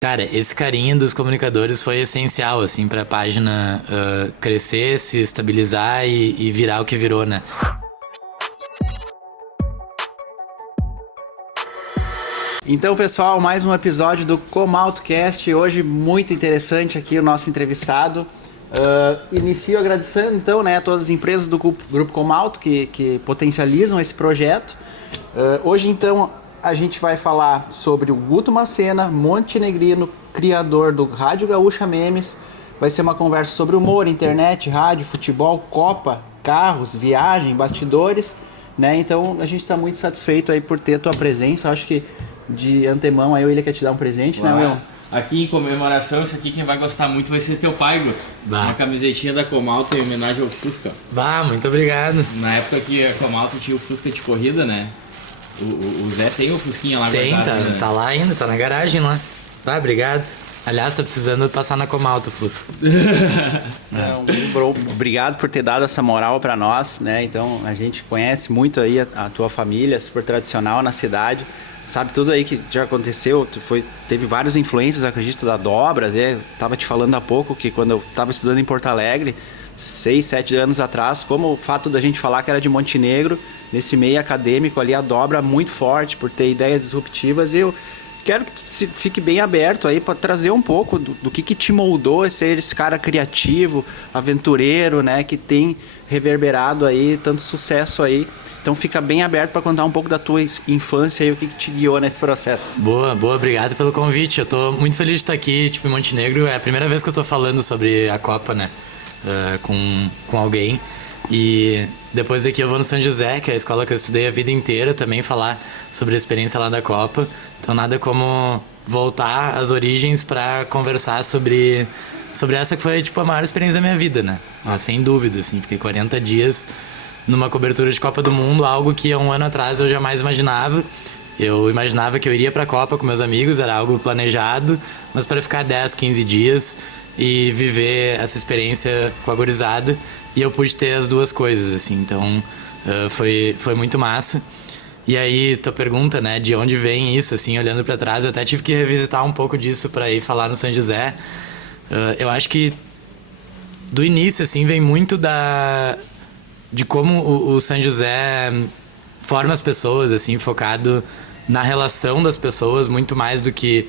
Cara, esse carinho dos comunicadores foi essencial, assim, pra página crescer, se estabilizar e virar o que virou, né? Então, pessoal, mais um episódio do ComaltoCast. Hoje, muito interessante aqui o nosso entrevistado. Inicio agradecendo, então, né, a todas as empresas do Grupo Comalto que potencializam esse projeto. Hoje, então, a gente vai falar sobre o Guto Macena, montenegrino, criador do Rádio Gaúcha Memes. Vai ser uma conversa sobre humor, internet, rádio, futebol, Copa, carros, viagem, bastidores, né? Então, a gente está muito satisfeito aí por ter a tua presença. Eu acho que de antemão aí o Willian quer te dar um presente, né, Will? Aqui em comemoração, isso aqui quem vai gostar muito vai ser teu pai, Guto. Uma camisetinha da Comalto em homenagem ao Fusca. Muito obrigado. Na época que a Comalto tinha o Fusca de corrida, né? O Zé tem o Fusquinha lá Tem, guardado, tá, né? tá lá ainda, tá na garagem lá. Obrigado. Aliás, tô precisando passar na Comalto, Fusca. Obrigado por ter dado essa moral para nós, né? Então, a gente conhece muito aí a tua família, super tradicional na cidade. Sabe tudo aí que já aconteceu, teve várias influências, acredito, da dobra, né? Tava te falando há pouco que quando eu tava estudando em Porto Alegre, 6, 7 anos atrás, como o fato da gente falar que era de Montenegro, nesse meio acadêmico ali, a dobra muito forte por ter ideias disruptivas. E eu quero que fique bem aberto aí para trazer um pouco do que te moldou ser esse cara criativo, aventureiro, né? Que tem reverberado aí tanto sucesso aí. Então fica bem aberto para contar um pouco da tua infância e o que te guiou nesse processo. Boa, obrigado pelo convite. Eu tô muito feliz de estar aqui, em Montenegro. É a primeira vez que eu tô falando sobre a Copa, né? Com alguém. E depois daqui eu vou no São José, que é a escola que eu estudei a vida inteira, também falar sobre a experiência lá da Copa. Então nada como voltar às origens para conversar sobre essa que foi a maior experiência da minha vida, né? Sem dúvida, assim, fiquei 40 dias numa cobertura de Copa do Mundo, algo que há um ano atrás eu jamais imaginava. Eu imaginava que eu iria pra Copa com meus amigos, era algo planejado, mas para ficar 10, 15 dias e viver essa experiência com a gurizada, e eu pude ter as duas coisas, assim, então foi muito massa. E aí, tua pergunta, né, de onde vem isso, assim, olhando pra trás, eu até tive que revisitar um pouco disso pra ir falar no São José. Eu acho que do início, assim, vem muito de como o São José forma as pessoas, assim, focado na relação das pessoas, muito mais do que...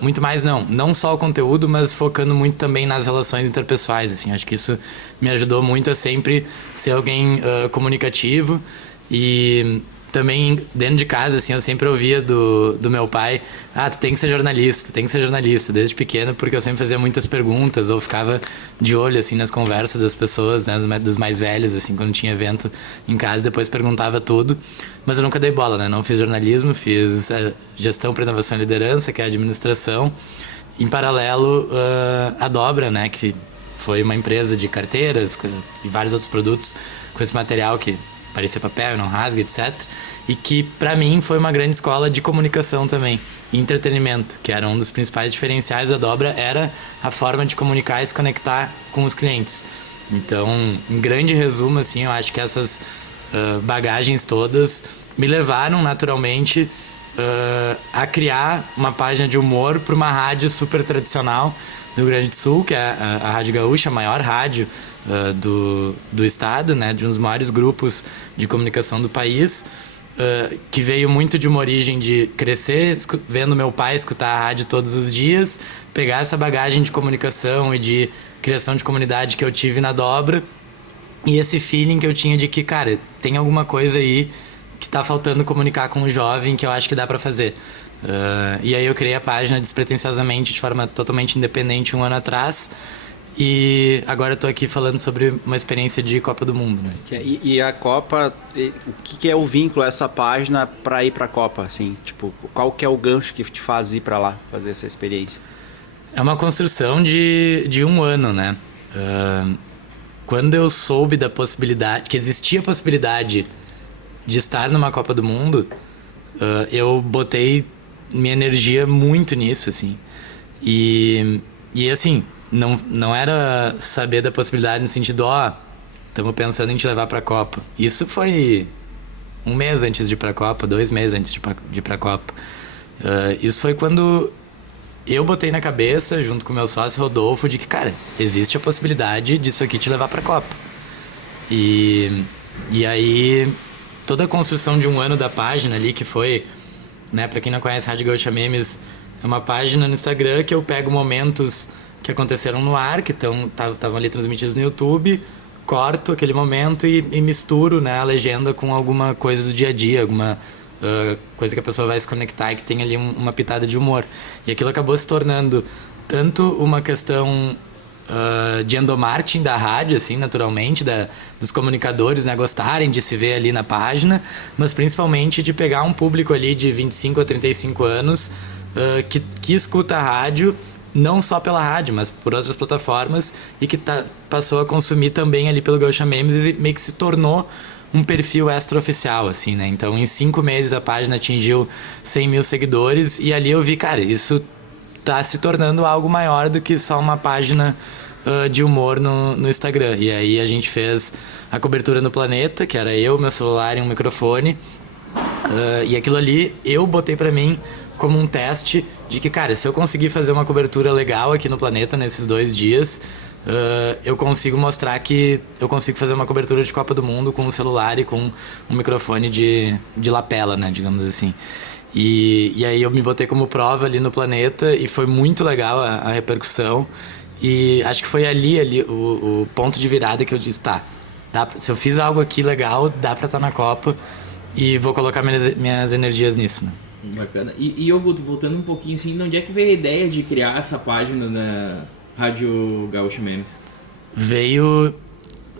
muito mais não só o conteúdo, mas focando muito também nas relações interpessoais, assim. Acho que isso me ajudou muito a sempre ser alguém comunicativo. E também dentro de casa, assim, eu sempre ouvia do meu pai: tu tem que ser jornalista, desde pequeno, porque eu sempre fazia muitas perguntas ou ficava de olho, assim, nas conversas das pessoas, né, dos mais velhos, assim, quando tinha evento em casa, depois perguntava tudo, mas eu nunca dei bola, né, não fiz jornalismo, fiz gestão para inovação e liderança, que é a administração, em paralelo a Dobra, né, que foi uma empresa de carteiras e vários outros produtos com esse material que parecia papel, não rasga, etc. E que, pra mim, foi uma grande escola de comunicação também, e entretenimento, que era um dos principais diferenciais da Dobra, era a forma de comunicar e se conectar com os clientes. Então, em grande resumo, assim, eu acho que essas bagagens todas me levaram naturalmente a criar uma página de humor para uma rádio super tradicional do Rio Grande do Sul, que é a Rádio Gaúcha, a maior rádio do estado, né, de um dos maiores grupos de comunicação do país, que veio muito de uma origem de crescer vendo meu pai escutar a rádio todos os dias, pegar essa bagagem de comunicação e de criação de comunidade que eu tive na Dobra, e esse feeling que eu tinha de que, cara, tem alguma coisa aí que tá faltando comunicar com o jovem que eu acho que dá pra fazer. E aí eu criei a página despretensiosamente, de forma totalmente independente, um ano atrás. E agora eu tô aqui falando sobre uma experiência de Copa do Mundo, né? E a Copa, o que é o vínculo a essa página para ir para a Copa, assim? Tipo, qual que é o gancho que te faz ir para lá, fazer essa experiência? É uma construção de um ano, né? Quando eu soube da possibilidade, que existia a possibilidade de estar numa Copa do Mundo, eu botei minha energia muito nisso, assim. E assim, não era saber da possibilidade no sentido, estamos pensando em te levar pra Copa. Isso foi um mês antes de ir pra Copa, 2 meses antes de ir pra Copa. Isso foi quando eu botei na cabeça, junto com o meu sócio Rodolfo, de que, cara, existe a possibilidade disso aqui te levar pra Copa. E aí, toda a construção de um ano da página ali, que foi, né, pra quem não conhece, Rádio Gaúcha Memes, é uma página no Instagram que eu pego momentos que aconteceram no ar, que estavam ali transmitidos no YouTube, corto aquele momento e misturo, né, a legenda com alguma coisa do dia a dia, alguma coisa que a pessoa vai se conectar e que tem ali uma pitada de humor. E aquilo acabou se tornando tanto uma questão de endomarketing da rádio, assim, naturalmente, dos comunicadores, né, gostarem de se ver ali na página, mas principalmente de pegar um público ali de 25 a 35 anos que escuta a rádio, não só pela rádio, mas por outras plataformas, e que passou a consumir também ali pelo Gaúcha Memes e meio que se tornou um perfil extraoficial, assim, né? Então, em 5 meses a página atingiu 100 mil seguidores e ali eu vi, cara, isso tá se tornando algo maior do que só uma página de humor no Instagram. E aí a gente fez a cobertura no Planeta, que era eu, meu celular e um microfone. E aquilo ali eu botei pra mim como um teste de que, cara, se eu conseguir fazer uma cobertura legal aqui no Planeta nesses 2 dias, eu consigo mostrar que eu consigo fazer uma cobertura de Copa do Mundo com um celular e com um microfone de lapela, né, digamos assim. E aí eu me botei como prova ali no Planeta e foi muito legal a repercussão. E acho que foi ali o ponto de virada que eu disse, se eu fiz algo aqui legal, dá pra estar na Copa e vou colocar minhas energias nisso, né? Bacana. E eu voltando um pouquinho assim, de onde é que veio a ideia de criar essa página na Rádio Gaúcha Memes? Veio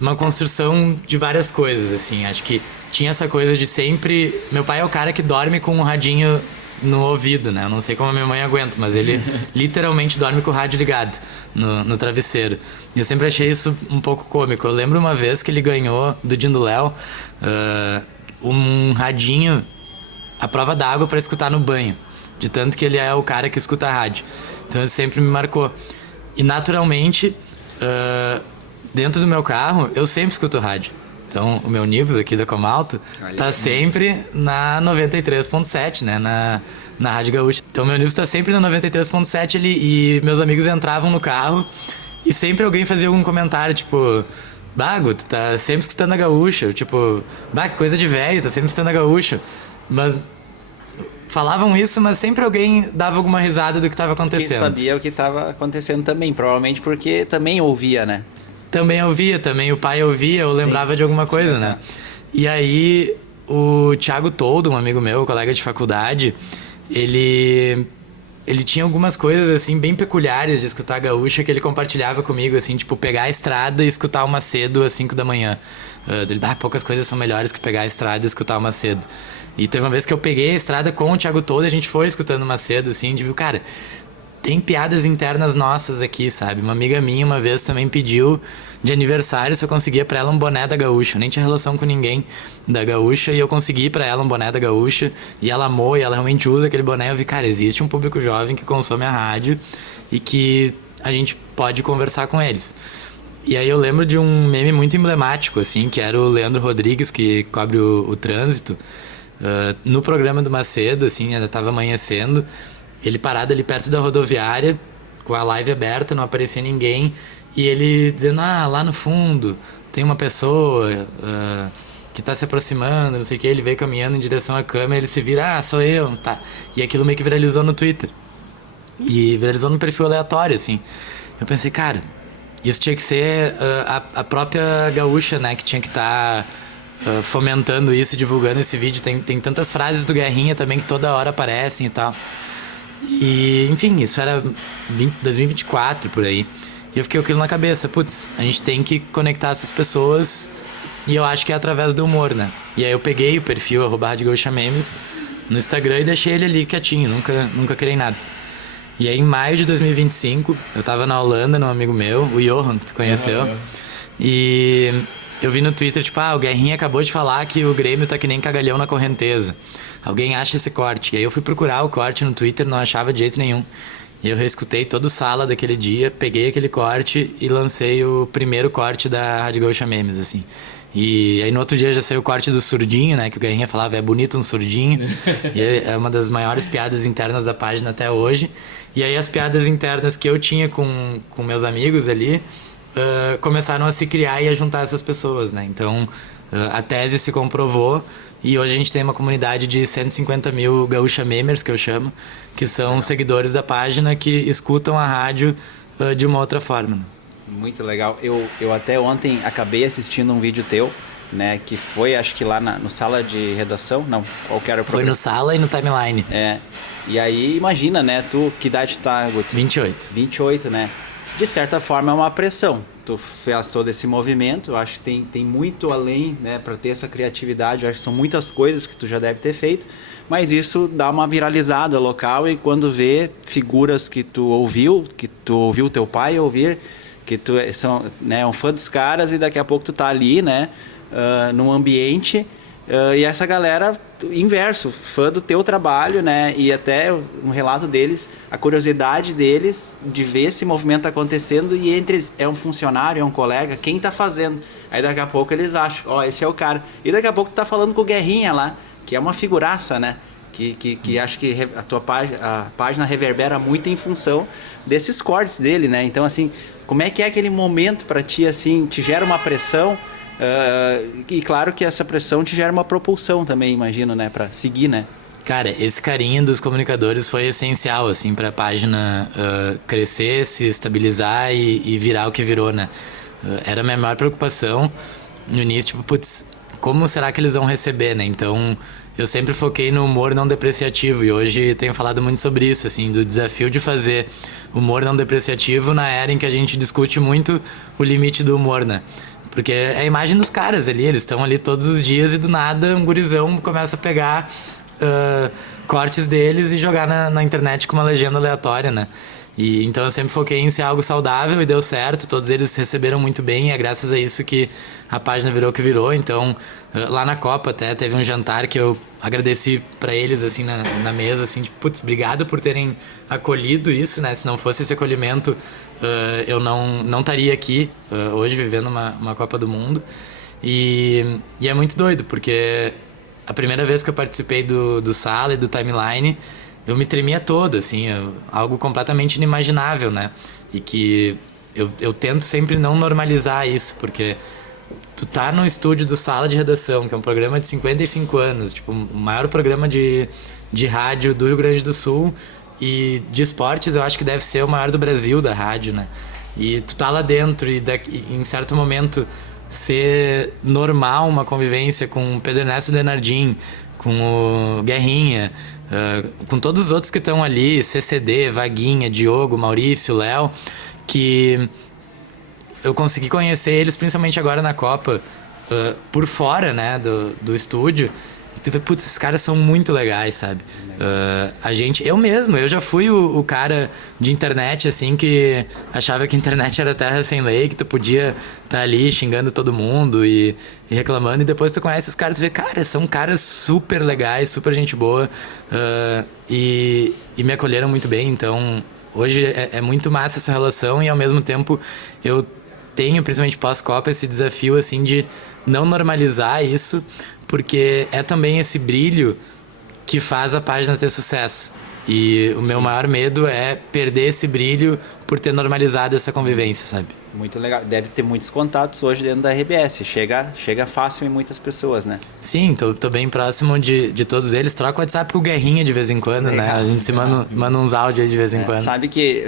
uma construção de várias coisas, assim. Acho que tinha essa coisa de sempre... Meu pai é o cara que dorme com um radinho no ouvido, né? Eu não sei como a minha mãe aguenta, mas ele literalmente dorme com o rádio ligado no travesseiro. E eu sempre achei isso um pouco cômico. Eu lembro uma vez que ele ganhou do Dindo Léo um radinho à prova d'água para escutar no banho. De tanto que ele é o cara que escuta a rádio. Então isso sempre me marcou. E naturalmente, dentro do meu carro, eu sempre escuto rádio. Então, o meu Nivus aqui da Comalto tá sempre na 93.7, né? Na Rádio Gaúcha. Então, meu Nivus tá sempre na 93.7 ali e meus amigos entravam no carro e sempre alguém fazia algum comentário, tipo... Bago, tu tá sempre escutando a Gaúcha. Tipo, que coisa de velho, tá sempre escutando a Gaúcha. Mas... Falavam isso, mas sempre alguém dava alguma risada do que estava acontecendo. Que sabia o que estava acontecendo também, provavelmente porque também ouvia, né? Também ouvia, também o pai ouvia, eu lembrava de alguma coisa, né? E aí o Thiago Toldo, um amigo meu, colega de faculdade, ele tinha algumas coisas assim bem peculiares de escutar a Gaúcha que ele compartilhava comigo, assim, tipo pegar a estrada e escutar o Macedo às 5 da manhã. Poucas coisas são melhores que pegar a estrada e escutar o Macedo. E teve uma vez que eu peguei a estrada com o Thiago Toldo e a gente foi escutando o Macedo, assim, de cara, tem piadas internas nossas aqui, sabe? Uma amiga minha uma vez também pediu de aniversário se eu conseguia pra ela um boné da Gaúcha. Eu nem tinha relação com ninguém da Gaúcha e eu consegui pra ela um boné da Gaúcha e ela amou e ela realmente usa aquele boné. Eu vi, cara, existe um público jovem que consome a rádio e que a gente pode conversar com eles. E aí eu lembro de um meme muito emblemático, assim, que era o Leandro Rodrigues, que cobre o trânsito. No programa do Macedo, assim, ainda tava amanhecendo, ele parado ali perto da rodoviária, com a live aberta, não aparecia ninguém, e ele dizendo, lá no fundo tem uma pessoa que tá se aproximando, não sei o que, ele veio caminhando em direção à câmera, ele se vira, sou eu, tá. E aquilo meio que viralizou no Twitter. E viralizou num perfil aleatório, assim. Eu pensei, cara, isso tinha que ser a própria Gaúcha, né, que tinha que estar... fomentando isso, divulgando esse vídeo. Tem tantas frases do Guerrinha também que toda hora aparecem e tal. E, enfim, isso era 2024, por aí. E eu fiquei com aquilo na cabeça. Putz, a gente tem que conectar essas pessoas e eu acho que é através do humor, né? E aí eu peguei o perfil @RadioGaúchaMemes no Instagram e deixei ele ali quietinho, nunca criei nada. E aí em maio de 2025, eu tava na Holanda, num amigo meu, o Johan, que tu conheceu. E... eu vi no Twitter, tipo, o Guerrinha acabou de falar que o Grêmio tá que nem cagalhão na correnteza. Alguém acha esse corte. E aí eu fui procurar o corte no Twitter, não achava de jeito nenhum. E eu reescutei todo o Sala daquele dia, peguei aquele corte e lancei o primeiro corte da Rádio Gaúcha Memes, assim. E aí no outro dia já saiu o corte do surdinho, né? Que o Guerrinha falava, é bonito um surdinho. E é uma das maiores piadas internas da página até hoje. E aí as piadas internas que eu tinha com meus amigos ali começaram a se criar e a juntar essas pessoas, né? Então a tese se comprovou e hoje a gente tem uma comunidade de 150 mil gaúcha memers, que eu chamo, que são seguidores da página que escutam a rádio de uma outra forma, né? Muito legal. Eu até ontem acabei assistindo um vídeo teu, né? Que foi, acho que lá no Sala de Redação. Não, qual que era o programa? Foi no Sala e no Timeline. E aí, imagina, né? Tu, que idade tu tá, Guto? 28. 28, né? De certa forma é uma pressão. Tu fez todo esse movimento. Eu acho que tem muito além, né? Pra ter essa criatividade. Eu acho que são muitas coisas que tu já deve ter feito. Mas isso dá uma viralizada local e quando vê figuras que tu ouviu teu pai ouvir, que tu é um fã dos caras e daqui a pouco tu tá ali, né, num ambiente e essa galera, inverso, fã do teu trabalho, né, e até um relato deles, a curiosidade deles de ver esse movimento acontecendo e entre eles, é um funcionário, é um colega, quem tá fazendo? Aí daqui a pouco eles acham, esse é o cara. E daqui a pouco tu tá falando com o Guerrinha lá, que é uma figuraça, né? Que acho que a página reverbera muito em função desses cortes dele, né? Então, assim, como é que é aquele momento para ti, assim, te gera uma pressão e claro que essa pressão te gera uma propulsão também, imagino, né? Para seguir, né? Cara, esse carinho dos comunicadores foi essencial, assim, para a página crescer, se estabilizar e virar o que virou, né? Era a minha maior preocupação no início, tipo, putz, como será que eles vão receber, né? Então, eu sempre foquei no humor não depreciativo e hoje tenho falado muito sobre isso, assim, do desafio de fazer humor não depreciativo na era em que a gente discute muito o limite do humor, né? Porque é a imagem dos caras ali, eles estão ali todos os dias e do nada um gurizão começa a pegar cortes deles e jogar na internet com uma legenda aleatória, né? E então eu sempre foquei em ser algo saudável e deu certo, todos eles receberam muito bem e é graças a isso que a página virou o que virou. Então lá na Copa até teve um jantar que eu agradeci pra eles assim na mesa, assim, tipo, putz, obrigado por terem acolhido isso, né? Se não fosse esse acolhimento eu não estaria aqui hoje vivendo uma Copa do Mundo. E é muito doido, porque a primeira vez que eu participei do Sala e do Timeline, eu me tremia todo, assim, algo completamente inimaginável, né? E que eu tento sempre não normalizar isso, porque tu tá no estúdio do Sala de Redação, que é um programa de 55 anos, tipo, o maior programa de rádio do Rio Grande do Sul e de esportes eu acho que deve ser o maior do Brasil da rádio, né? E tu tá lá dentro e em certo momento ser normal uma convivência com o Pedro Ernesto Denardim, com o Guerrinha, com todos os outros que estão ali, CCD, Vaguinha, Diogo, Maurício, Léo, que eu consegui conhecer eles principalmente agora na Copa, por fora, né, do estúdio. E tu vê, putz, esses caras são muito legais, sabe? Eu já fui o cara de internet, assim, que achava que a internet era terra sem lei, que tu podia estar ali xingando todo mundo e reclamando, e depois tu conhece os caras e vê, cara, são caras super legais, super gente boa, e me acolheram muito bem. Então hoje é muito massa essa relação e ao mesmo tempo eu tenho, principalmente pós-Copa, esse desafio assim de não normalizar isso, porque é também esse brilho que faz a página ter sucesso. E o meu maior medo é perder esse brilho por ter normalizado essa convivência, sabe? Muito legal. Deve ter muitos contatos hoje dentro da RBS. Chega fácil em muitas pessoas, né? Sim, tô bem próximo de todos eles. Troco o WhatsApp com o Guerrinha de vez em quando, legal, né? A gente se manda uns áudios aí de vez em quando. Sabe que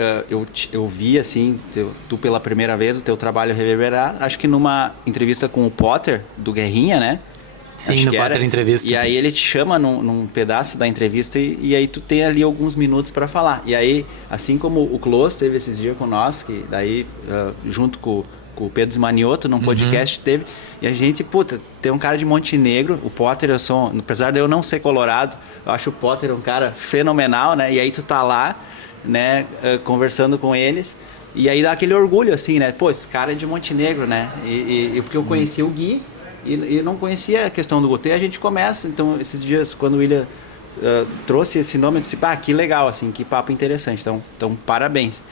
eu vi, assim, tu pela primeira vez, o teu trabalho reverberar, acho que numa entrevista com o Potter, do Guerrinha, né? Sim, no Potter Entrevista. E aí ele te chama num pedaço da entrevista e aí tu tem ali alguns minutos para falar. E aí, assim como o Close teve esses dias com nós, que daí junto com o Pedro Smanioto num podcast teve, e a gente, tem um cara de Montenegro, o Potter, apesar de eu não ser colorado, eu acho o Potter um cara fenomenal, né? E aí tu tá lá, né, conversando com eles, e aí dá aquele orgulho, assim, né? Pô, esse cara é de Montenegro, né? E porque eu conheci o Gui, e não conhecia a questão do Gotê, a gente começa, então esses dias quando o William trouxe esse nome, eu disse, que legal, assim, que papo interessante, então parabéns.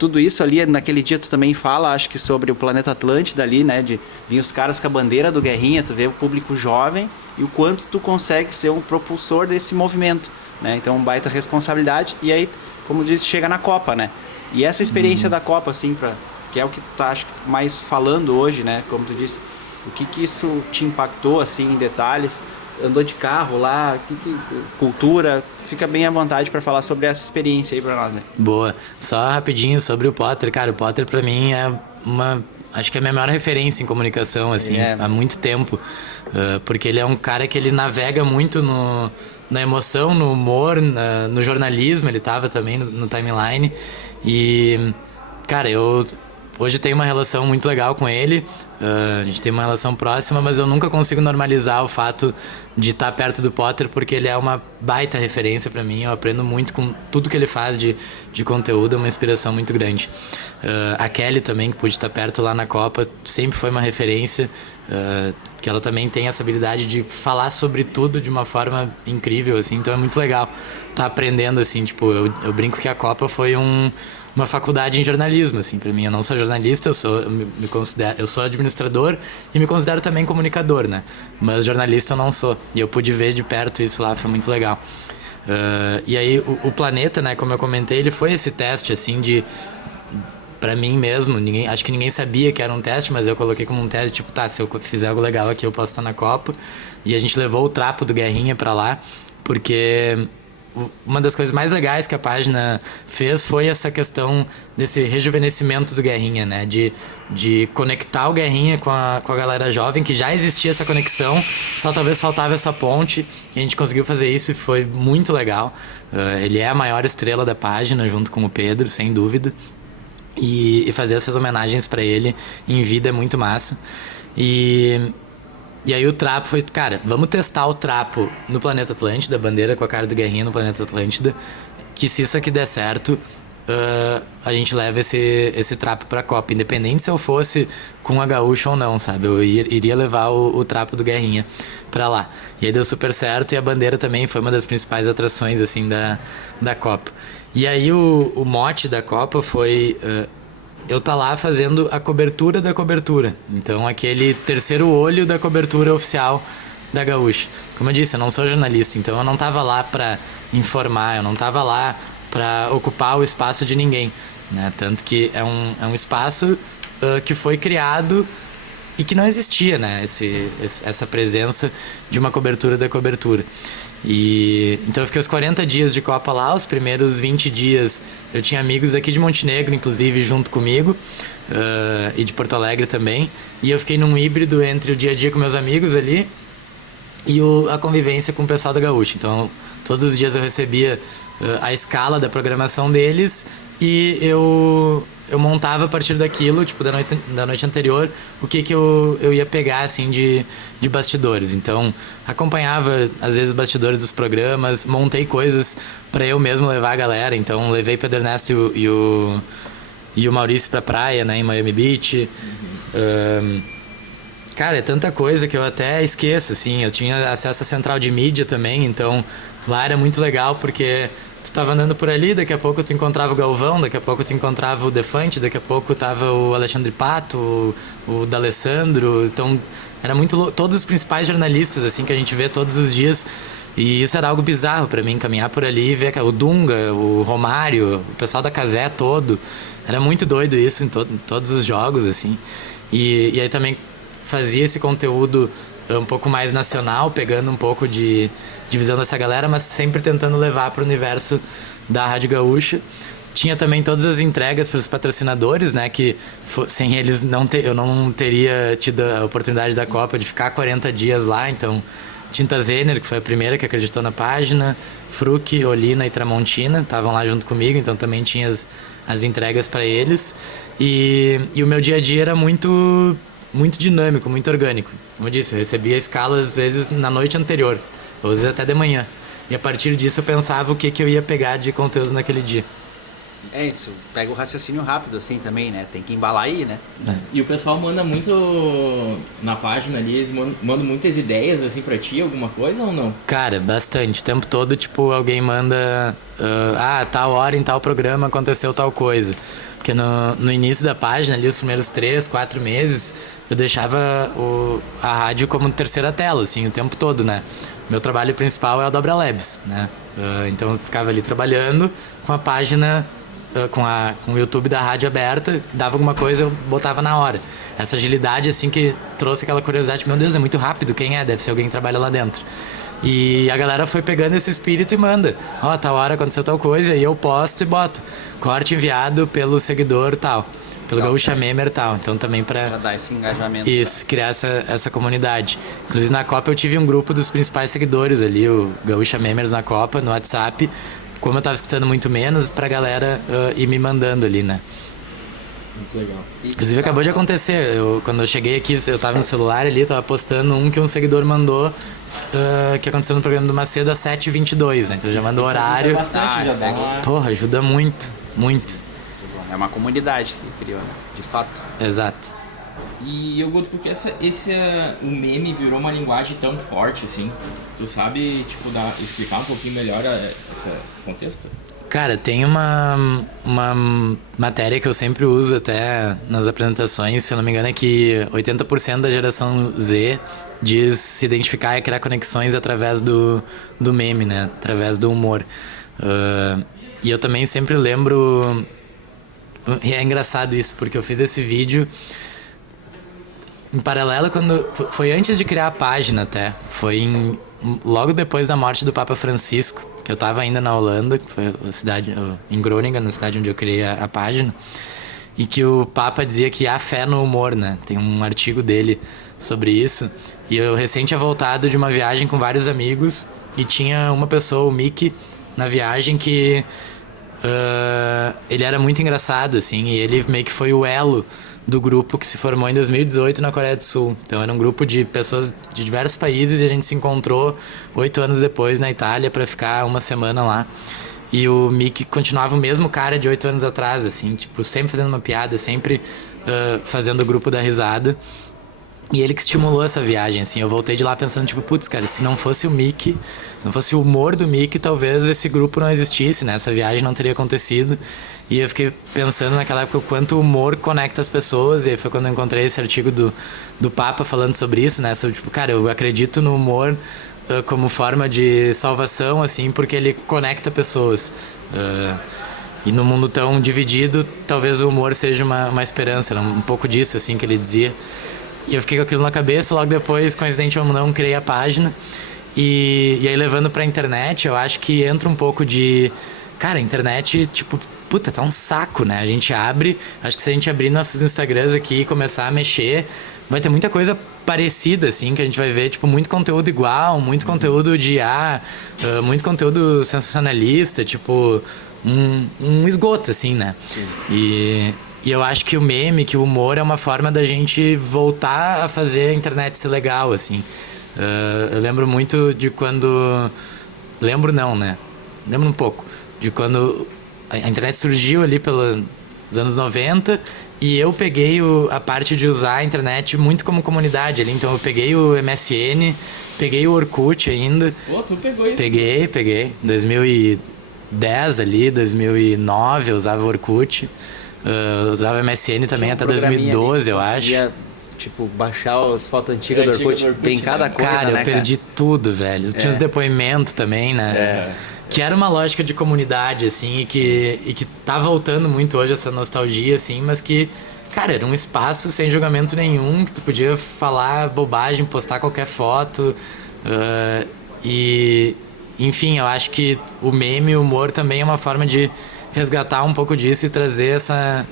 Tudo isso ali, naquele dia tu também fala, acho que sobre o Planeta Atlântida ali, né, de vir os caras com a bandeira do Guerrinha, tu vê o público jovem e o quanto tu consegue ser um propulsor desse movimento, né, então baita responsabilidade. E aí como disse, chega na Copa, né? E essa experiência da Copa, assim, que é o que tu tá, acho, mais falando hoje, né? Como tu disse, o que isso te impactou, assim, em detalhes? Andou de carro lá, cultura, fica bem à vontade para falar sobre essa experiência aí para nós, né? Boa. Só rapidinho sobre o Potter. Cara, o Potter pra mim é acho que é a minha maior referência em comunicação, assim, há muito tempo. Porque ele é um cara que ele navega muito na emoção, no humor, no jornalismo, ele tava também no timeline. E, cara, hoje tenho uma relação muito legal com ele, a gente tem uma relação próxima, mas eu nunca consigo normalizar o fato de estar perto do Potter, porque ele é uma baita referência pra mim, eu aprendo muito com tudo que ele faz de conteúdo, é uma inspiração muito grande. A Kelly também, que pude estar perto lá na Copa, sempre foi uma referência, que ela também tem essa habilidade de falar sobre tudo de uma forma incrível, assim, então é muito legal estar aprendendo, assim, tipo, eu brinco que a Copa foi uma faculdade em jornalismo, assim, pra mim. Eu não sou jornalista, eu sou administrador e me considero também comunicador, né? Mas jornalista eu não sou. E eu pude ver de perto isso lá, foi muito legal. E aí o Planeta, né, como eu comentei, ele foi esse teste, assim, pra mim mesmo, acho que ninguém sabia que era um teste, mas eu coloquei como um teste, tipo, tá, se eu fizer algo legal aqui eu posso estar na Copa. E a gente levou o trapo do Guerrinha pra lá, porque uma das coisas mais legais que a página fez foi essa questão desse rejuvenescimento do Guerrinha, né? De conectar o Guerrinha com a galera jovem, que já existia essa conexão, só talvez faltava essa ponte, e a gente conseguiu fazer isso e foi muito legal. Ele é a maior estrela da página, junto com o Pedro, sem dúvida. E fazer essas homenagens pra ele em vida é muito massa. E aí o trapo foi, cara, vamos testar o trapo no Planeta Atlântida, a bandeira com a cara do Guerrinha no Planeta Atlântida, que se isso aqui der certo, a gente leva esse trapo pra Copa, independente se eu fosse com a Gaúcha ou não, sabe? Eu iria levar o trapo do Guerrinha pra lá. E aí deu super certo, e a bandeira também foi uma das principais atrações, assim, da Copa. E aí o mote da Copa foi... eu tá lá fazendo a cobertura da cobertura. Então, aquele terceiro olho da cobertura oficial da Gaúcha. Como eu disse, eu não sou jornalista, então eu não tava lá pra informar, eu não tava lá pra ocupar o espaço de ninguém, né? Tanto que é um espaço que foi criado e que não existia, né? Essa presença de uma cobertura da cobertura. Então eu fiquei os 40 dias de Copa lá, os primeiros 20 dias eu tinha amigos aqui de Montenegro, inclusive, junto comigo, e de Porto Alegre também, e eu fiquei num híbrido entre o dia a dia com meus amigos ali e a convivência com o pessoal da Gaúcha. Então todos os dias eu recebia a escala da programação deles e eu montava a partir daquilo, tipo, da noite anterior, o que eu ia pegar, assim, de bastidores. Então, acompanhava, às vezes, os bastidores dos programas, montei coisas pra eu mesmo levar a galera. Então, levei Pedro Ernesto e o Maurício pra praia, né, em Miami Beach. Cara, é tanta coisa que eu até esqueço, assim. Eu tinha acesso à central de mídia também, então lá era muito legal, porque... tu tava andando por ali, daqui a pouco tu encontrava o Galvão, daqui a pouco tu encontrava o Defante, daqui a pouco tava o Alexandre Pato, o D'Alessandro. Então era muito todos os principais jornalistas, assim, que a gente vê todos os dias. E isso era algo bizarro pra mim, caminhar por ali e ver o Dunga, o Romário, o pessoal da Cazé todo. Era muito doido isso em todos os jogos, assim. E aí também fazia esse conteúdo um pouco mais nacional, pegando um pouco de visão dessa galera, mas sempre tentando levar para o universo da Rádio Gaúcha. Tinha também todas as entregas para os patrocinadores, né, que sem eles eu não teria tido a oportunidade da Copa de ficar 40 dias lá. Então, Tinta Zener, que foi a primeira que acreditou na página, Fruc, Olina e Tramontina estavam lá junto comigo, então também tinha as entregas para eles. E o meu dia a dia era muito dinâmico, muito orgânico. Como eu disse, eu recebia escalas às vezes na noite anterior, às vezes até de manhã. E a partir disso eu pensava o que eu ia pegar de conteúdo naquele dia. É isso, pega o raciocínio rápido assim também, né? Tem que embalar aí, né? E o pessoal manda muito na página ali, eles mandam muitas ideias assim pra ti, alguma coisa ou não? Cara, bastante. O tempo todo, tipo, alguém manda tal hora em tal programa aconteceu tal coisa. Porque no início da página, ali, os primeiros 3, 4 meses, eu deixava a rádio como terceira tela, assim, o tempo todo, né? Meu trabalho principal é o Dobra Labs, né? Então eu ficava ali trabalhando com a página, com o YouTube da rádio aberta, dava alguma coisa, eu botava na hora. Essa agilidade, assim, que trouxe aquela curiosidade, meu Deus, é muito rápido, quem é? Deve ser alguém que trabalha lá dentro. E a galera foi pegando esse espírito e manda. Tal hora aconteceu tal coisa, e eu posto e boto. Corte enviado pelo seguidor tal. Pelo Gaúcha Memer e tal. Então também pra dar esse engajamento. Isso, criar essa comunidade. Inclusive na Copa eu tive um grupo dos principais seguidores ali, o Gaúcha Memers na Copa, no WhatsApp. Como eu tava escutando muito menos, pra galera ir me mandando ali, né? Muito legal. Inclusive acabou de acontecer. Quando eu cheguei aqui, eu tava no celular ali, tava postando um que um seguidor mandou, que aconteceu no programa do Macedo às 7h22, né? Então já mandou horário. Bastante, já dá uma... Porra, ajuda muito, muito. É uma comunidade que criou, né? De fato. Exato. E eu gosto porque o meme virou uma linguagem tão forte, assim. Tu sabe, tipo, explicar um pouquinho melhor esse contexto? Cara, tem uma matéria que eu sempre uso até nas apresentações, se eu não me engano, é que 80% da geração Z diz se identificar e criar conexões através do meme, né? Através do humor. E eu também sempre lembro... E é engraçado isso, porque eu fiz esse vídeo em paralelo quando... Foi antes de criar a página até. Foi logo depois da morte do Papa Francisco, que eu tava ainda na Holanda, que foi a cidade... Em Groningen, na cidade onde eu criei a página. E que o Papa dizia que há fé no humor, né? Tem um artigo dele sobre isso. E eu recém tinha voltado de uma viagem com vários amigos e tinha uma pessoa, o Mickey, na viagem que... ele era muito engraçado, assim, e ele meio que foi o elo do grupo que se formou em 2018 na Coreia do Sul. Então era um grupo de pessoas de diversos países e a gente se encontrou 8 anos depois na Itália para ficar uma semana lá. E o Mickey continuava o mesmo cara de 8 anos atrás, assim, tipo, sempre fazendo uma piada, sempre fazendo o grupo dar risada. E ele que estimulou essa viagem, assim. Eu voltei de lá pensando, tipo, putz, cara, se não fosse o Mickey, se não fosse o humor do Mickey, talvez esse grupo não existisse, né? Essa viagem não teria acontecido. E eu fiquei pensando naquela época o quanto o humor conecta as pessoas. E aí foi quando eu encontrei esse artigo do Papa falando sobre isso, né? Sobre, tipo, cara, eu acredito no humor como forma de salvação, assim, porque ele conecta pessoas. E no mundo tão dividido, talvez o humor seja uma esperança, né? Um pouco disso, assim, que ele dizia. E eu fiquei com aquilo na cabeça, logo depois, coincidente ou não, criei a página. E aí, levando pra internet, eu acho que entra um pouco de... Cara, a internet, tipo, puta, tá um saco, né? A gente abre, acho que se a gente abrir nossos Instagrams aqui e começar a mexer, vai ter muita coisa parecida, assim, que a gente vai ver, tipo, muito conteúdo igual, muito conteúdo de muito conteúdo sensacionalista, tipo, um esgoto, assim, né? E eu acho que o meme, que o humor é uma forma da gente voltar a fazer a internet ser legal, assim. Eu lembro muito de quando... Lembro não, né? Lembro um pouco. De quando a internet surgiu ali pelos anos 90 e eu peguei a parte de usar a internet muito como comunidade ali. Então eu peguei o MSN, peguei o Orkut ainda. Pô, tu pegou isso? Peguei. 2010 ali, 2009 eu usava o Orkut. Eu usava MSN também até 2012, eu acho. Tipo, baixar as fotos antigas do Orkut. Tem cada coisa, cara, né, eu perdi tudo, velho. Tinha os depoimentos também, né? Que era uma lógica de comunidade, assim, e que tá voltando muito hoje essa nostalgia, assim, mas que, cara, era um espaço sem julgamento nenhum, que tu podia falar bobagem, postar qualquer foto. Enfim, eu acho que o meme, o humor também é uma forma de resgatar um pouco disso e trazer essa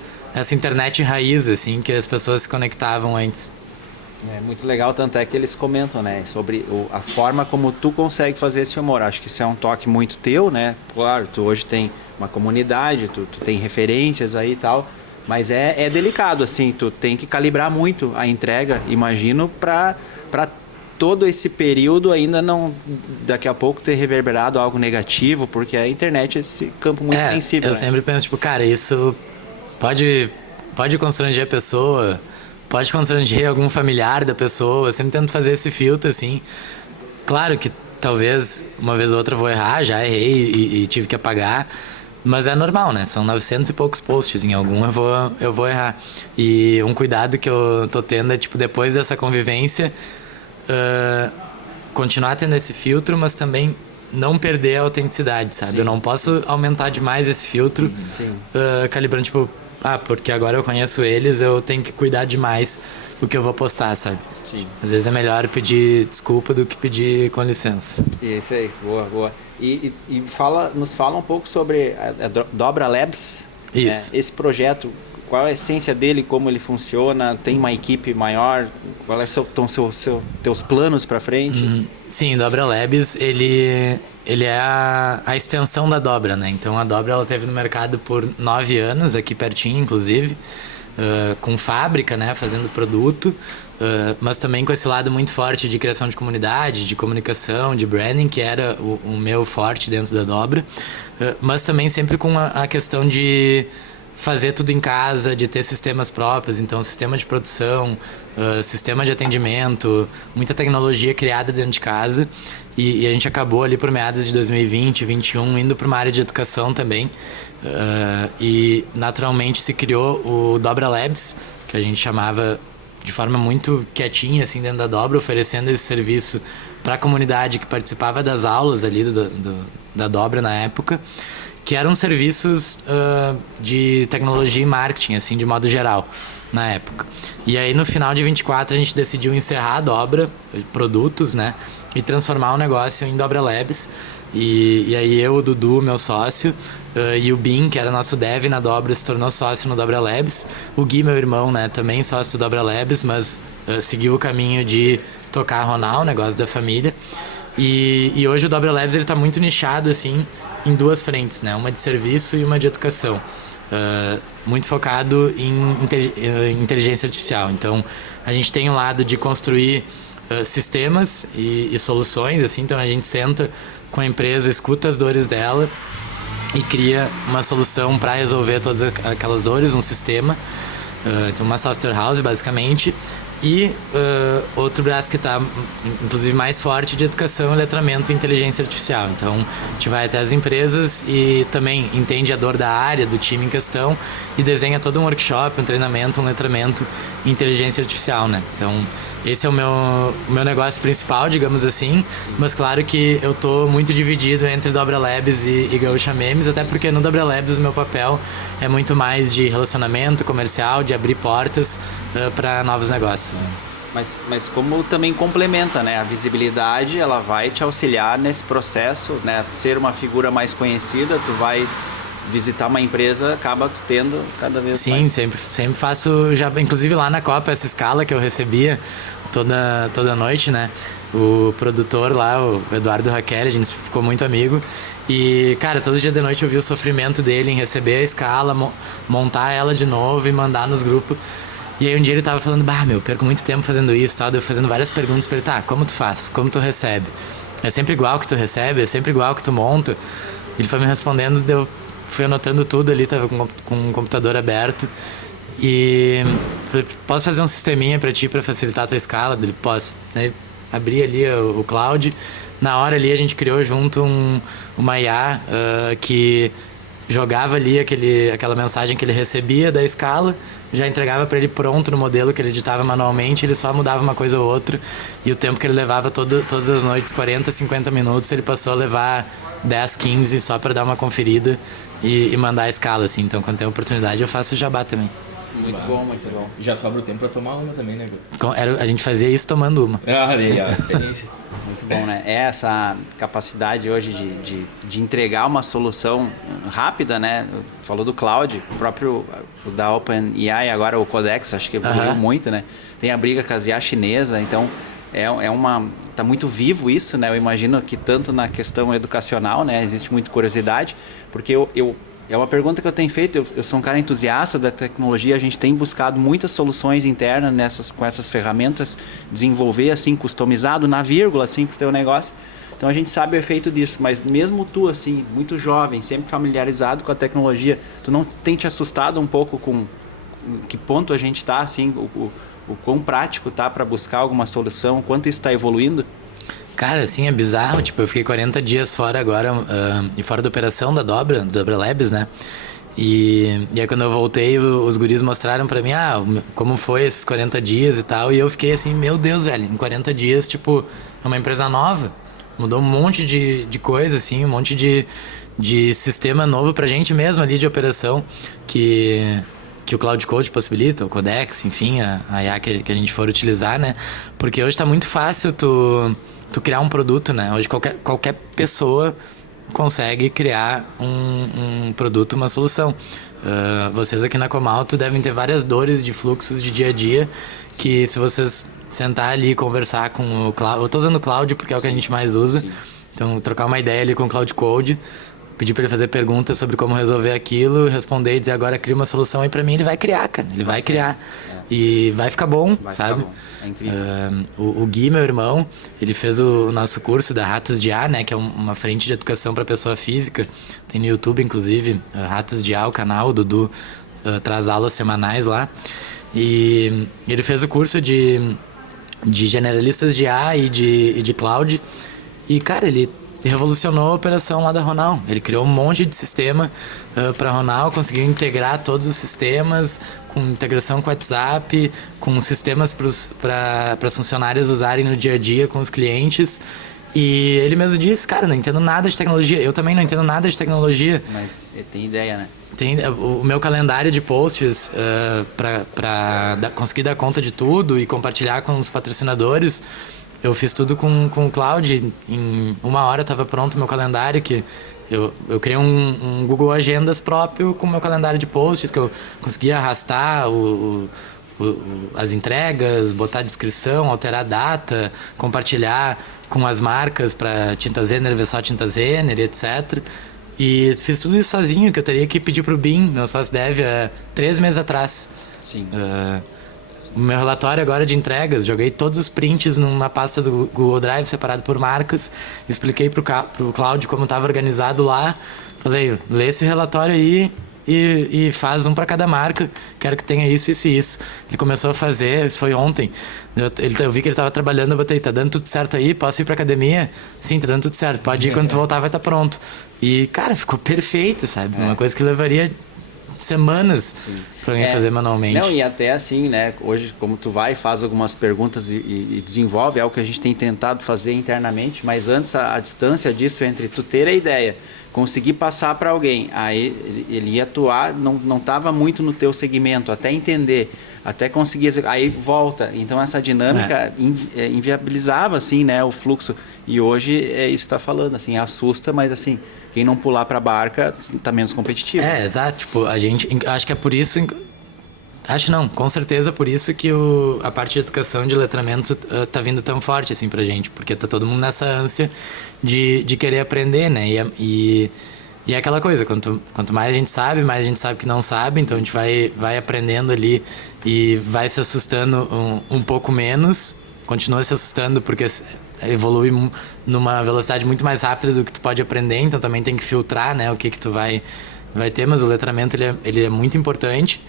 internet raiz, assim, que as pessoas se conectavam antes. É muito legal, tanto é que eles comentam, né, sobre a forma como tu consegue fazer esse humor. Acho que isso é um toque muito teu, né? Claro, tu hoje tem uma comunidade, tu tem referências aí e tal, mas é delicado, assim, tu tem que calibrar muito a entrega, imagino, para todo esse período ainda não, daqui a pouco, ter reverberado algo negativo, porque a internet é esse campo muito sensível. Eu sempre penso, tipo, cara, isso pode constranger a pessoa, pode constranger algum familiar da pessoa. Eu sempre tento fazer esse filtro, assim. Claro que talvez uma vez ou outra eu vou errar, já errei e tive que apagar, mas é normal, né? São 900 e poucos posts, em algum eu vou errar. E um cuidado que eu tô tendo é, tipo, depois dessa convivência, continuar tendo esse filtro, mas também não perder a autenticidade, sabe? Eu não posso aumentar demais esse filtro, calibrando, tipo, porque agora eu conheço eles, eu tenho que cuidar demais do que eu vou postar, sabe? Sim. Às vezes é melhor pedir desculpa do que pedir com licença. Isso aí, boa. E nos fala um pouco sobre a Dobra Labs. Isso. Esse projeto, qual é a essência dele, como ele funciona, tem uma equipe maior, quais são teus planos para frente? Sim, Dobra Labs, ele é a extensão da Dobra, né? Então a Dobra ela teve no mercado por 9 anos, aqui pertinho, inclusive, com fábrica, né? Fazendo produto, mas também com esse lado muito forte de criação de comunidade, de comunicação, de branding, que era o meu forte dentro da Dobra, mas também sempre com a questão de fazer tudo em casa, de ter sistemas próprios, então sistema de produção, sistema de atendimento, muita tecnologia criada dentro de casa, e a gente acabou ali por meados de 2020, 2021, indo para uma área de educação também, e naturalmente se criou o Dobra Labs, que a gente chamava de forma muito quietinha assim dentro da Dobra, oferecendo esse serviço para a comunidade que participava das aulas ali da Dobra na época, que eram serviços de tecnologia e marketing, assim, de modo geral, na época. E aí, no final de 24, a gente decidiu encerrar a Dobra, produtos, né? E transformar o negócio em Dobra Labs. E aí eu, o Dudu, meu sócio, e o Bin, que era nosso dev na Dobra, se tornou sócio no Dobra Labs. O Gui, meu irmão, né? Também sócio do Dobra Labs, mas seguiu o caminho de tocar a Ronal, o negócio da família. E hoje o Dobra Labs ele tá muito nichado, assim, em duas frentes, né? Uma de serviço e uma de educação. Muito focado em inteligência artificial. Então, a gente tem um lado de construir sistemas e soluções, assim. Então, a gente senta com a empresa, escuta as dores dela e cria uma solução para resolver todas aquelas dores, um sistema. Então, uma software house, basicamente. E outro braço que está, inclusive, mais forte de educação, letramento e inteligência artificial. Então, a gente vai até as empresas e também entende a dor da área, do time em questão, e desenha todo um workshop, um treinamento, um letramento em inteligência artificial, né? Então, esse é o meu negócio principal, digamos assim, mas claro que eu tô muito dividido entre Dobra Labs e Gaúcha Memes, até porque no Dobra Labs o meu papel é muito mais de relacionamento comercial, de abrir portas para novos negócios. Né? Mas como também complementa, né? A visibilidade, ela vai te auxiliar nesse processo, né? Ser uma figura mais conhecida, tu vai visitar uma empresa, acaba tu tendo cada vez mais. Sim, sempre faço, já, inclusive lá na Copa, essa escala que eu recebia toda noite, né? O produtor lá, o Eduardo Raquel, a gente ficou muito amigo. E, cara, todo dia de noite eu vi o sofrimento dele em receber a escala, montar ela de novo e mandar nos grupos. E aí um dia ele tava falando, perco muito tempo fazendo isso, tal. Eu fazendo várias perguntas pra ele, como tu faz? Como tu recebe? É sempre igual que tu recebe? É sempre igual que tu monta? Ele foi me respondendo, eu fui anotando tudo ali, tava com o computador aberto. E posso fazer um sisteminha pra ti pra facilitar a tua escala? Ele, posso. Aí abri ali o cloud. Na hora ali a gente criou junto uma IA que jogava ali aquela mensagem que ele recebia da escala, já entregava para ele pronto no modelo que ele editava manualmente, ele só mudava uma coisa ou outra, e o tempo que ele levava todas as noites, 40, 50 minutos, ele passou a levar 10, 15 só para dar uma conferida e mandar a escala, assim. Então, quando tem oportunidade, eu faço o jabá também. Muito bom, muito bom. Já sobra o tempo pra tomar uma também, né, Guto? A gente fazia isso tomando uma. Olha a experiência. Muito bom, né? É essa capacidade hoje de entregar uma solução rápida, né? Falou do cloud, o próprio da OpenAI, agora o Codex, acho que evoluiu muito, né? Tem a briga com as IA chinesa, então tá muito vivo isso, né? Eu imagino que tanto na questão educacional, né? Existe muita curiosidade, porque é uma pergunta que eu tenho feito, eu sou um cara entusiasta da tecnologia, a gente tem buscado muitas soluções internas com essas ferramentas, desenvolver assim, customizado na vírgula, assim, pro teu negócio. Então a gente sabe o efeito disso, mas mesmo tu, assim, muito jovem, sempre familiarizado com a tecnologia, tu não tem te assustado um pouco com que ponto a gente tá, assim, o quão prático tá para buscar alguma solução, quanto isso está evoluindo? Cara, assim, é bizarro. Tipo, eu fiquei 40 dias fora agora, e fora da operação da Dobra, do Dobra Labs, né? E aí quando eu voltei, os guris mostraram pra mim, como foi esses 40 dias e tal. E eu fiquei assim, meu Deus, velho, em 40 dias, tipo, uma empresa nova. Mudou um monte de coisa, assim, um monte de sistema novo pra gente mesmo ali de operação que o Cloud Code possibilita, o Codex, enfim, a IA que a gente for utilizar, né? Porque hoje tá muito fácil tu criar um produto, né? Hoje qualquer pessoa consegue criar um produto, uma solução. Vocês aqui na Comalto devem ter várias dores de fluxos de dia a dia que se vocês sentar ali e conversar com o Cloud... Eu tô usando o Cloud porque é o que a gente mais usa. Sim. Então, trocar uma ideia ali com o Cloud Code, pedir para ele fazer perguntas sobre como resolver aquilo, responder e dizer agora cria uma solução aí para mim, ele vai criar, cara. Ele vai criar. E vai ficar bom, sabe? Ficar bom. É incrível. O Gui, meu irmão, ele fez o nosso curso da Ratos de A, né? Que é uma frente de educação para pessoa física. Tem no YouTube, inclusive, Ratos de A, o canal, o Dudu traz aulas semanais lá. E ele fez o curso de generalistas de A e de Cloud. E, cara, ele revolucionou a operação lá da Ronal. Ele criou um monte de sistema para a Ronal, conseguiu integrar todos os sistemas, com integração com o WhatsApp, com sistemas para as funcionárias usarem no dia a dia com os clientes. E ele mesmo disse, cara, não entendo nada de tecnologia. Eu também não entendo nada de tecnologia. Mas tem ideia, né? Tem o meu calendário de posts para conseguir dar conta de tudo e compartilhar com os patrocinadores. Eu fiz tudo com o Cloud. Em 1 hora estava pronto o meu calendário, que eu criei um Google Agendas próprio com o meu calendário de posts, que eu conseguia arrastar as entregas, botar a descrição, alterar a data, compartilhar com as marcas para Tinta Zener, ver só Tinta Zener, etc. E fiz tudo isso sozinho, que eu teria que pedir pro BIM, meu sócio dev, 3 meses atrás. Sim. O meu relatório agora de entregas, joguei todos os prints numa pasta do Google Drive separado por marcas, expliquei pro Cloud como estava organizado lá, falei, lê esse relatório aí e faz um para cada marca, quero que tenha isso, isso e isso. Ele começou a fazer, isso foi ontem, eu vi que ele estava trabalhando, eu botei, tá dando tudo certo aí, posso ir pra academia? Sim, tá dando tudo certo, pode ir, quando tu voltar vai estar pronto. E, cara, ficou perfeito, sabe? Uma coisa que levaria semanas para alguém fazer manualmente. Não, e até assim, né? Hoje, como tu vai e faz algumas perguntas e desenvolve, é algo que a gente tem tentado fazer internamente, mas antes a distância disso entre tu ter a ideia, conseguir passar para alguém, aí ele ia atuar, não estava muito no teu segmento, até entender, até conseguir, aí volta. Então essa dinâmica inviabilizava assim, né, o fluxo. E hoje é isso que tá falando, assim, assusta, mas assim, quem não pular para a barca tá menos competitivo. Exato, tipo, a gente, acho que é por isso, acho não, com certeza por isso que a parte de educação de letramento tá vindo tão forte assim pra gente, porque tá todo mundo nessa ânsia de querer aprender, né, e é aquela coisa, quanto mais a gente sabe que não sabe, então a gente vai aprendendo ali e vai se assustando um pouco menos, continua se assustando porque evolui numa velocidade muito mais rápida do que tu pode aprender, então também tem que filtrar, né, o que tu vai ter, mas o letramento ele é muito importante.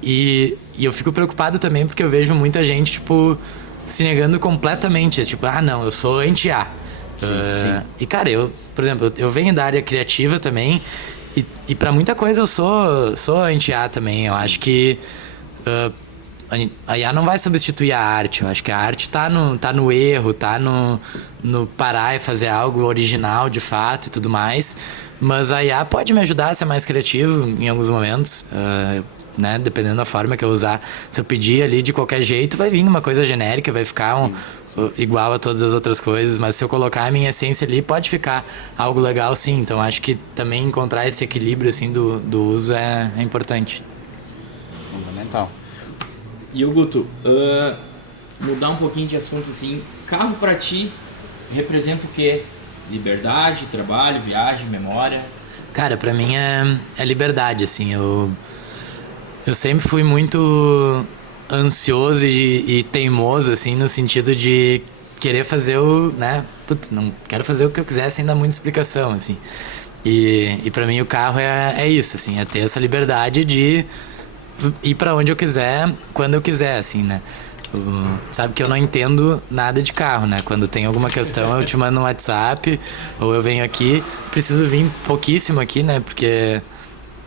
E eu fico preocupado também porque eu vejo muita gente, tipo, se negando completamente, tipo, não, eu sou anti-A. Sim. E cara, por exemplo, eu venho da área criativa também e pra muita coisa eu sou anti-A também. Eu acho que a IA não vai substituir a arte. Eu acho que a arte tá no erro, tá no parar e fazer algo original de fato e tudo mais. Mas a IA pode me ajudar a ser mais criativo em alguns momentos, né? Dependendo da forma que eu usar. Se eu pedir ali de qualquer jeito, vai vir uma coisa genérica, vai ficar igual a todas as outras coisas. Mas se eu colocar a minha essência ali, pode ficar algo legal, sim. Então acho que também encontrar esse equilíbrio assim, do uso é importante. Fundamental. E o Guto, mudar um pouquinho de assunto assim, carro pra ti representa o quê? Liberdade, trabalho, viagem, memória? Cara, pra mim é liberdade, assim, eu sempre fui muito ansioso e teimoso, assim, no sentido de querer fazer não quero fazer o que eu quiser sem dar muita explicação, assim. E pra mim o carro é isso, assim, é ter essa liberdade de ir pra onde eu quiser, quando eu quiser, assim, né? Sabe que eu não entendo nada de carro, né? Quando tem alguma questão eu te mando um WhatsApp ou eu venho aqui, preciso vir pouquíssimo aqui, né? Porque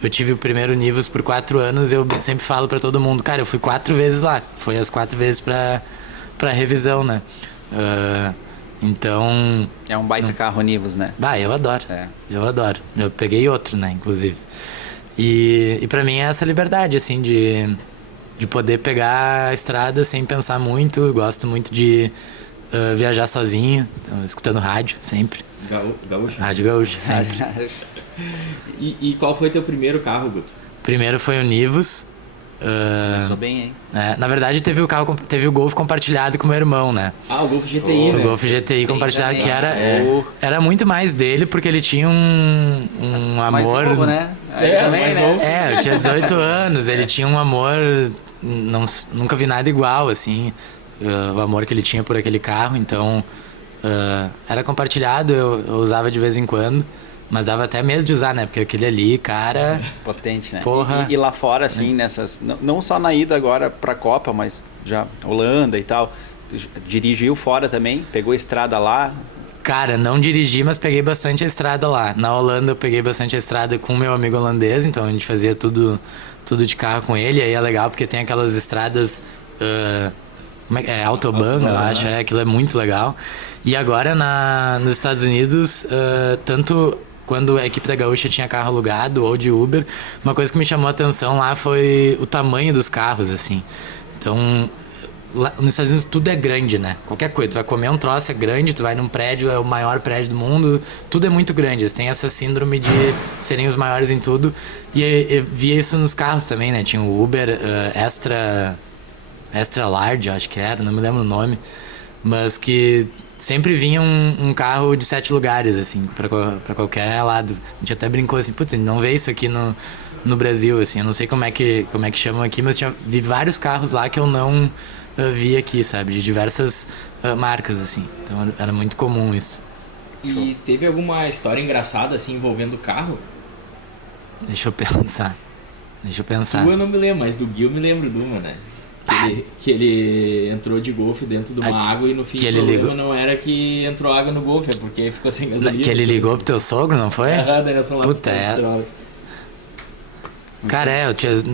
eu tive o primeiro Nivus por 4 anos, eu sempre falo pra todo mundo, cara, eu fui 4 vezes lá, foi as 4 vezes pra pra revisão, né? Então... É um baita carro Nivus, né? Eu adoro. É. Eu adoro. Eu peguei outro, né, inclusive. E pra mim é essa liberdade, assim, de poder pegar a estrada sem pensar muito. Eu gosto muito de viajar sozinho, escutando rádio, sempre. Gaúcho? Rádio Gaúcho, sempre. E qual foi teu primeiro carro, Guto? Primeiro foi o Nivus. Começou bem, hein? Na verdade, teve o Golf compartilhado com o meu irmão, né? O Golf GTI, né? O Golf GTI compartilhado, também. que era muito mais dele, porque ele tinha um Mais amor... novo, né? Também, mais né? novo. Eu tinha 18 anos, ele tinha um amor... nunca vi nada igual, assim, o amor que ele tinha por aquele carro, então era compartilhado, eu usava de vez em quando, mas dava até medo de usar, né, porque aquele ali, cara... Potente, né? Porra. E lá fora, assim, nessas... Não só na ida agora pra Copa, mas já Holanda e tal, dirigiu fora também, pegou estrada lá. Cara, não dirigi, mas peguei bastante a estrada lá. Na Holanda eu peguei bastante a estrada com o meu amigo holandês, então a gente fazia tudo de carro com ele, aí é legal porque tem aquelas estradas... Autobahn, eu acho, aquilo é muito legal. E agora nos Estados Unidos, tanto quando a equipe da Gaúcha tinha carro alugado ou de Uber, uma coisa que me chamou a atenção lá foi o tamanho dos carros, assim. Então, lá nos Estados Unidos tudo é grande, né? Qualquer coisa, tu vai comer um troço, é grande, tu vai num prédio, é o maior prédio do mundo, tudo é muito grande. Eles têm essa síndrome de serem os maiores em tudo. E eu via isso nos carros também, né? Tinha o Uber Extra Large, acho que era, não me lembro o nome, mas que sempre vinha um carro de 7 lugares, assim, pra qualquer lado. A gente até brincou assim, putz, não vê isso aqui no Brasil, assim, eu não sei como é que chamam aqui, mas vi vários carros lá que eu não vi aqui, sabe, de diversas marcas, assim, então era muito comum isso. E teve alguma história engraçada, assim, envolvendo o carro? Deixa eu pensar. Eu não me lembro, mas do Gui eu me lembro de uma, né? Que ele entrou de Golf dentro de uma água e no fim o problema não era que entrou água no Golf, é porque ficou sem gasolina. Que ele ligou pro teu sogro, não foi? Daí nós fomos lá Puta, Cara,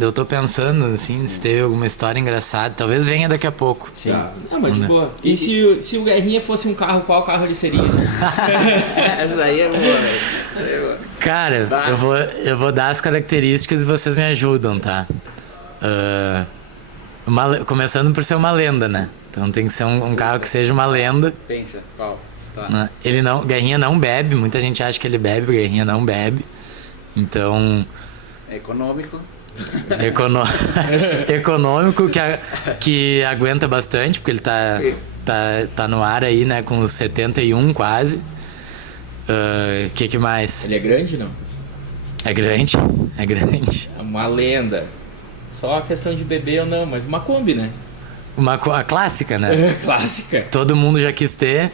eu tô pensando, assim, se teve alguma história engraçada. Talvez venha daqui a pouco. Sim. Mas de boa. E se o Guerrinha fosse um carro, qual carro ele seria? Essa daí é boa, velho. Cara, eu vou dar as características e vocês me ajudam, tá? Começando por ser uma lenda, né? Então tem que ser um carro que seja uma lenda. Pensa, qual? Tá. Né? Guerrinha não bebe, muita gente acha que ele bebe, Guerrinha não bebe. Então... Econômico. Econômico, que aguenta bastante, porque ele tá no ar aí, né, com os 71 quase. Que mais? Ele é grande, não? É grande. É uma lenda. Só a questão de beber ou não, mas uma Kombi, né? A clássica, né? Clássica. Todo mundo já quis ter,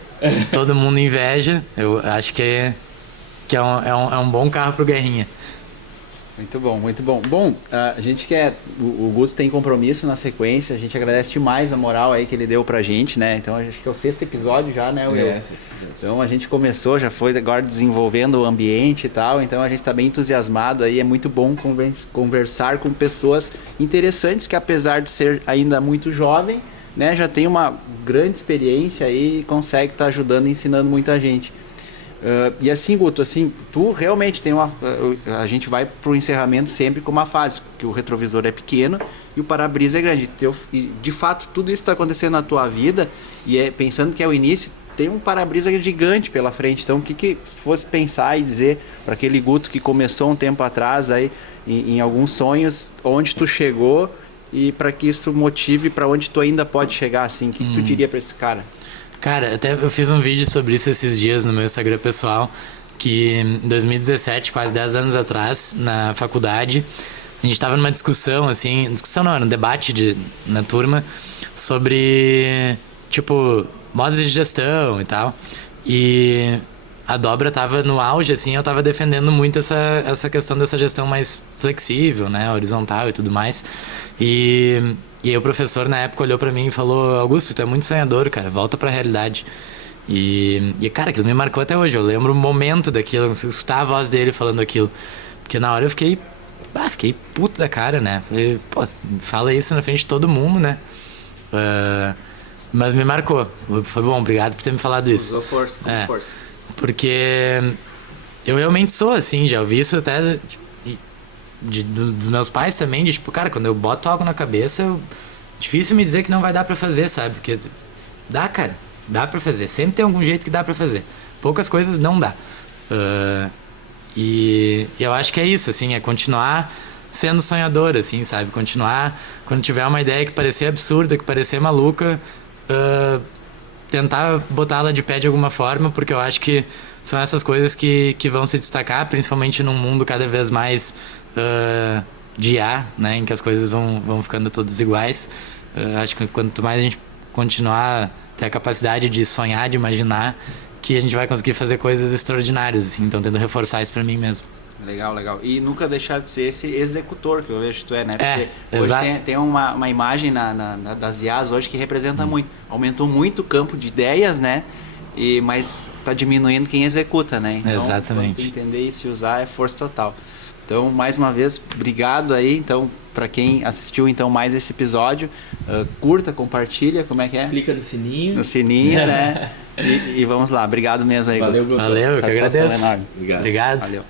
todo mundo inveja. Eu acho que é um bom carro pro Guerrinha. Muito bom, muito bom. Bom, a gente quer... O Guto tem compromisso na sequência. A gente agradece demais a moral aí que ele deu pra gente, né? Então, acho que é o 6º episódio já, né, Will? Então, a gente começou, já foi agora desenvolvendo o ambiente e tal. Então, a gente tá bem entusiasmado aí. É muito bom conversar com pessoas interessantes que, apesar de ser ainda muito jovem, né, já tem uma grande experiência aí e consegue estar ajudando e ensinando muita gente. E assim, Guto, assim, tu realmente tem a gente vai pro encerramento sempre com uma fase, que o retrovisor é pequeno e o para-brisa é grande. E de fato, tudo isso está acontecendo na tua vida e pensando que é o início, tem um para-brisa gigante pela frente. Então, o que se fosse pensar e dizer para aquele Guto que começou um tempo atrás aí em alguns sonhos, onde tu chegou e para que isso motive para onde tu ainda pode chegar, assim, o que tu diria para esse cara? Cara, até eu fiz um vídeo sobre isso esses dias no meu Instagram pessoal, que em 2017, quase 10 anos atrás, na faculdade, a gente tava numa discussão, assim, discussão não, era um debate na turma sobre, tipo, modos de gestão e tal, e a Dobra tava no auge, assim, eu tava defendendo muito essa questão dessa gestão mais flexível, né, horizontal e tudo mais, e aí o professor na época olhou pra mim e falou: Augusto, tu é muito sonhador, cara, volta pra realidade. E cara, aquilo me marcou até hoje. Eu lembro o momento daquilo, eu consigo escutar a voz dele falando aquilo. Porque na hora eu fiquei puto da cara, né? Falei, pô, fala isso na frente de todo mundo, né? Mas me marcou. Foi bom, obrigado por ter me falado isso. Usou força, com força. Porque eu realmente sou assim, já ouvi isso até dos meus pais também, de tipo, cara, quando eu boto algo na cabeça, difícil me dizer que não vai dar pra fazer, sabe? Porque dá, cara, dá pra fazer. Sempre tem algum jeito que dá pra fazer. Poucas coisas não dá. E eu acho que é isso, assim, é continuar sendo sonhador, assim, sabe? Continuar, quando tiver uma ideia que parecer absurda, que parecer maluca, tentar botá-la de pé de alguma forma, porque eu acho que são essas coisas que vão se destacar, principalmente num mundo cada vez mais de IA, né, em que as coisas vão ficando todas iguais. Acho que quanto mais a gente continuar a ter a capacidade de sonhar, de imaginar, que a gente vai conseguir fazer coisas extraordinárias, assim. Então tento reforçar isso pra mim mesmo. Legal, legal. E nunca deixar de ser esse executor que eu vejo que tu é, né? Porque hoje exato. Tem uma imagem das IAs hoje que representa muito. Aumentou muito o campo de ideias, né? Mas tá diminuindo quem executa, né? Então, exatamente. Entender e se usar é força total. Então, mais uma vez, obrigado aí. Então, para quem assistiu então mais esse episódio, curta, compartilha, como é que é? Clica no sininho. No sininho, né? E vamos lá. Obrigado mesmo aí, Valeu, Guto. Valeu, eu que agradeço. Enorme. Obrigado. Valeu.